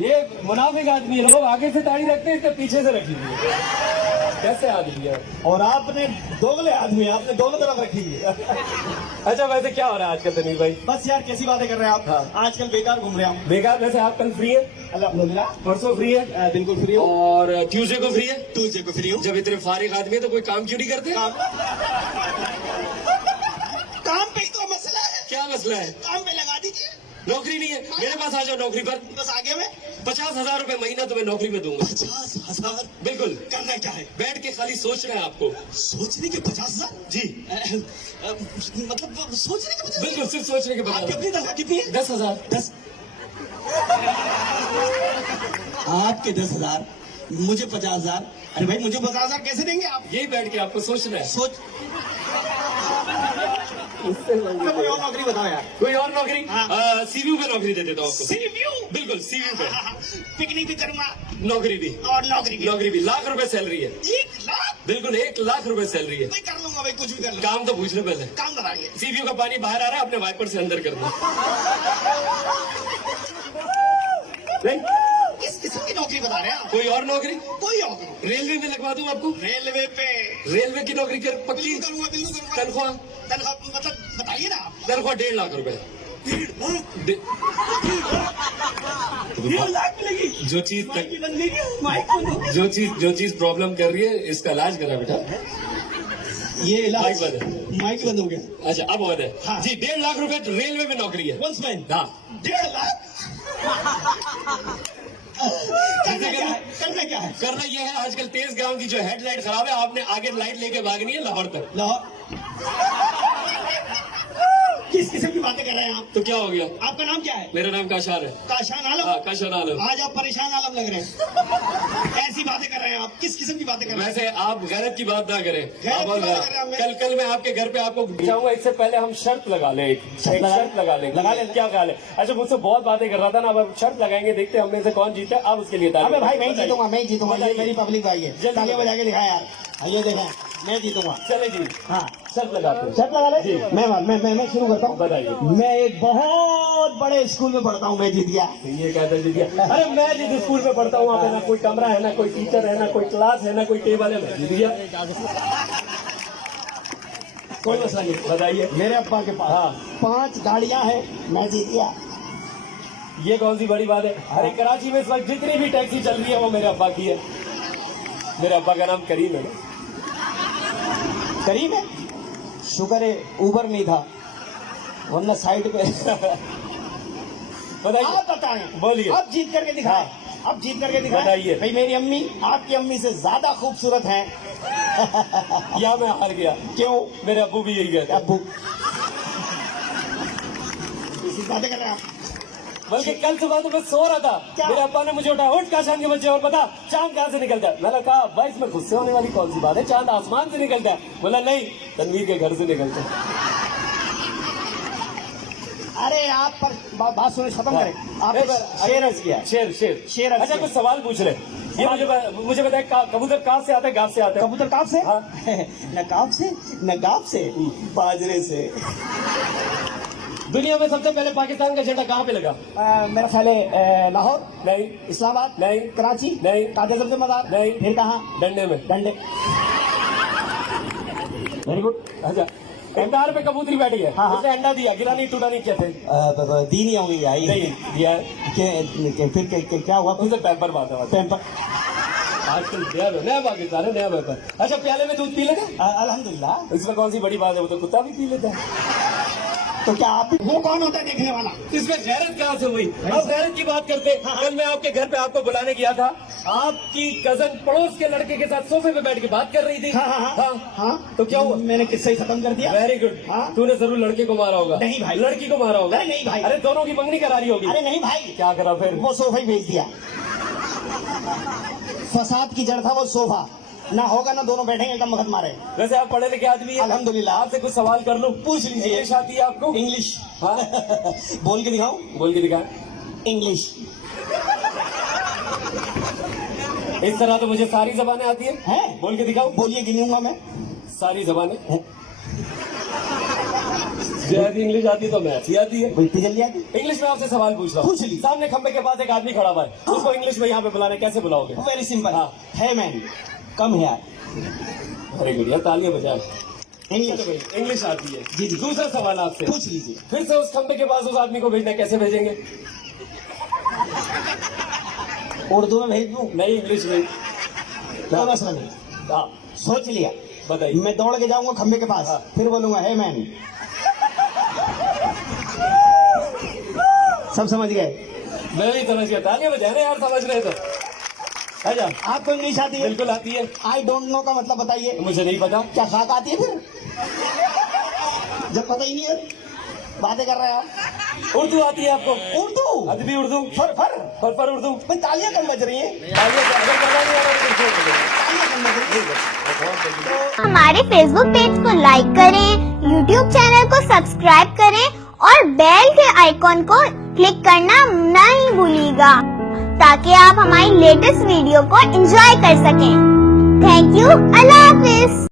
ये मुनाफिक आदमी है, लोग आगे से ताड़ी रखते हैं, इसके पीछे से रखी हुई है। कैसे आदमी है? और आपने दोगले आदमी, आपने दोनों तरफ रखी हुई है। अच्छा वैसे क्या हो रहा है आजकल तनील भाई? बस यार कैसी बातें कर रहे हैं आप। हाँ। आजकल बेकार घूम रहे हैं हम। बेकार वैसे आप कल फ्री है? अल्हम्दुलिल्लाह परसों फ्री है? बिल्कुल फ्री हो। और ट्यूसडे को फ्री है? ट्यूसडे को फ्री हो। जब इतने फारिग आदमी है तो कोई काम क्यों नहीं करते? काम पे ही तो मसला है। क्या मसला है? काम पे लगा दीजिए। नौकरी नहीं है, मेरे पास आ जाओ नौकरी पर। बस आगे में 50,000 रुपए महीना तुम्हें नौकरी में दूंगा। 50,000 बिल्कुल। करना क्या है? बैठ के खाली सोचना है आपको। सोचने के 50,000 जी मतलब सोचने के 50,000। बिल्कुल, सिर्फ सोचने के आपकी बाद। अपनी तनख्वाह कितनी है? 10,000। 10 आपके 10,000, मुझे 50,000। अरे भाई मुझे 50,000 कैसे देंगे आप? यही बैठ के आपको सोचना है। सोच कोई और नौकरी बताओ यार। कोई और नौकरी? हाँ। सीवीयू पे नौकरी दे देता हूँ आपको। सीवीयू? बिल्कुल सीवीयू पे। पिकनिक भी करूंगा नौकरी भी। और नौकरी भी। नौकरी भी। लाख रुपए सैलरी है। 1,00,000? बिल्कुल 1,00,000 रुपए सैलरी है। मैं कर लूंगा भाई, कुछ भी कर लूंगा। काम तो पूछ लो पहले। काम बताइए। सीवीयू का पानी बाहर आ रहा है, अपने वाइपर से अंदर कर दो। नहीं? किस किस्म की नौकरी बता रहे हैं आप? कोई और नौकरी? कोई और नौकरी। रेलवे में लगवा दूं आपको? रेलवे पे रेलवे की नौकरी कर पक्की? बिल्कुल करूंगा, बिल्कुल करूंगा। तनख्वाह? तनख्वाह मतलब बताइए ना आप। तनख्वाह 1.5 लाख रुपए। 1,00,000 लाख मिलेगी? जो चीज माइक भी बन गई है, माइक बंद हो गया। जो चीज प्रॉब्लम कर रही है, इसका इलाज करा बेटा। ये इलाज माइक बंद है। माइक बंद हो गया। अच्छा अब हो है। हाँ। जी 1.5 लाख रुपए रेलवे में नौकरी है। वंसमैन हाँ 1,50,000। करना क्या है? करना क्या है? करना यह है, आजकल तेज गांव की जो हेडलाइट खराब है, आपने आगे लाइट लेके भागनी है लाहौर तक। लाहौर? किस किस्म की बातें कर रहे हैं आप? तो क्या हो गया? आपका नाम क्या है? मेरा नाम काशार है। काशान आलम? हाँ काशार आलम। आज आप परेशान आलम लग रहे हैं। ऐसी बातें कर रहे हैं आप, किस किस्म की बातें कर रहे हैं? वैसे आप गैरत की बात ना करें। गैरत की बात कर रहे हैं हम। कल मैं आपके घर पे आपको जाऊंगा, इससे पहले हम शर्त लगा ले। एक शर्त लगा ले। क्या ख्याल है? अच्छा मुझसे बहुत बातें कर रहा था ना, अब शर्त लगाएंगे, देखते हैं हमने से कौन जीता है। अब उसके लिए अबे भाई मैं जीतूंगा, मैं जीतूंगा। ये मेरी पब्लिक भाई है, जल्दी तालियां बजा के दिखा यार। ये देखें, मैं जीतूंगा। चले जी। हाँ शर्त लगाते हैं। शर्त लगा ले। जी। मैं शुरू करता हूँ। बताइए। मैं एक बहुत बड़े स्कूल में पढ़ता हूँ, मैं जीत गया। ये कहते जीत गया? अरे मैं जिस स्कूल में पढ़ता हूँ वहाँ पे ना कोई कमरा है, ना कोई टीचर है, ना कोई क्लास है, ना कोई टेबल है, मैं जीत गया। कोई मसला नहीं, बताइए। मेरे अब्बा के पास हाँ 5 गाड़ियाँ हैं, मैं जीत गया। ये कौन सी बड़ी बात है? अरे कराची में इस वक्त जितनी भी टैक्सी चल रही है वो मेरे अब्बा की है। मेरे अब्बा का नाम करीम है। करीब है, शुक्र है ऊबर नहीं था, वरना साइड पे। बताइए। आप बताएं। बोलिए। अब जीत करके दिखाएं। अब जीत करके दिखाएं। बताइए। भाई मेरी अम्मी आपकी अम्मी से ज्यादा खूबसूरत हैं। या मैं हार गया? क्यों? मेरे अब्बू भी यही कहते हैं। अब्बू इसी बातें कर रहे हैं आप। बल्कि कल सुबह तो मैं सो रहा था, क्या? मेरे अब्बा ने मुझे उठा, उठ काशान के बच्चे और बता चांद कहाँ से निकलता है। मैंने कहा अब्बा इसमें गुस्से होने वाली कौन सी बात है, चांद आसमान से निकलता है। बोला नहीं, तनवीर के घर से निकलता है। अरे आप पर बात सुने, खत्म करें। आप शेर अर्ज किया। शेर शेर शेर। अच्छा कुछ सवाल पूछ रहे। ये मुझे बताए कबूतर काफ से आता है, गाफ से आता है? कबूतर काफ से? हाँ। न काफ से न गाफ से, बाजरे से। दुनिया में सबसे पहले पाकिस्तान का झंडा कहाँ पे लगा? मेरा ख्याल है लाहौर नहीं, इस्लामाबाद नहीं, कराची नहीं, काजा सबसे मदार नहीं, फिर कहाँ? डंडे में। डंडे। Very good. अच्छा अंडार पे कबूतरी बैठी है। हाँ, हाँ। उसने अंडा दिया, गिरा नहीं टूटा नहीं, क्या थे? दी नहीं होंगी आई नहीं दिया। फिर क्या हुआ? उनसे पैम्पर बात है पैम्पर। आजकल नया पाकिस्तान है, नया पैम्पर। अच्छा प्याले में दूध पी लेगा? अल्हम्दुलिल्लाह। इसमें कौन सी बड़ी बात है, वो तो कुत्ता भी पी लेता है। तो क्या आप वो कौन होता है देखने वाला? इसमें गैरत कहाँ से हुई? अब गैरत की बात करते। कल मैं आपके घर पे आपको बुलाने गया था, आपकी कजन पड़ोस के लड़के के साथ सोफे पे बैठ के बात कर रही थी। हाँ। तो क्या हुआ? मैंने किस्सा ही खत्म कर दिया। Very good. हाँ। तूने जरूर लड़के को मारा होगा। नहीं भाई। लड़की को मारा होगा। अरे नहीं भाई। अरे दोनों की मंगनी करा रही होगी। अरे नहीं भाई। क्या करा फिर? वो सोफा ही भेज दिया। फसाद की जड़ था वो सोफा, ना होगा ना दोनों बैठेंगे कम वक्त मारे। वैसे आप पढ़े लिखे आदमी हैं। अल्हम्दुलिल्लाह। आपसे कुछ सवाल कर लूं? पूछ लीजिए। इंग्लिश आती है आपको? इंग्लिश? हाँ बोल के दिखाओ। बोल के दिखा। इंग्लिश। इस तरह तो मुझे सारी जबानें आती हैं। बोल के दिखाओ। बोलिए, गिनूंगा मैं। सारी जबानें। मुझे आती इंग्लिश आती है तो मैथ ही आती है। इतनी जल्दी आती? इंग्लिश में आपसे सवाल पूछ रहा हूँ। पूछ ली। सामने खंबे के पास एक आदमी खड़ा हुआ है, उसको इंग्लिश में यहाँ पे बुलाने कैसे बुलाओगे? Very simple. हाँ। है मैन, कम है यार। अरे गुड़िया तालियां बजाए। इंग्लिश इंग्लिश आती है। जी, जी। दूसरा सवाल आपसे, पूछ लीजिए। फिर से उस खंबे के पास उस आदमी को भेजना कैसे भेजेंगे? उर्दू में भेज दूं? नहीं, इंग्लिश में। कोई मसला नहीं, हाँ सोच लिया। बताइए। मैं दौड़ के जाऊंगा खंबे के पास, हाँ। फिर बोलूंगा है मैन। सब समझ गए? मैं भी समझ गया। तालियां बजाए ना यार, समझ रहे तो। अच्छा, आपको इंग्लिश आती है? बिल्कुल आती है। आई डोंट नो का मतलब बताइए। मुझे नहीं पता। क्या खाक आती है फिर? जब पता ही नहीं है बातें कर रहे हैं आप। उर्दू आती है आपको? उर्दू? अदबी उर्दू? फर पर उर्दू? भाई तालियां कम बज रही हैं। तालियां अगर बजा नहीं आ रहा तो फिर छोड़ दो। तालियां कम बज रही हैं। हमारे फेसबुक पेज को लाइक करें, यूट्यूब चैनल को सब्सक्राइब करें और बेल के आइकॉन को क्लिक करना नहीं भूलिएगा ताकि आप हमारी लेटेस्ट वीडियो को एंजॉय कर सकें। Thank you, Allah Hafiz.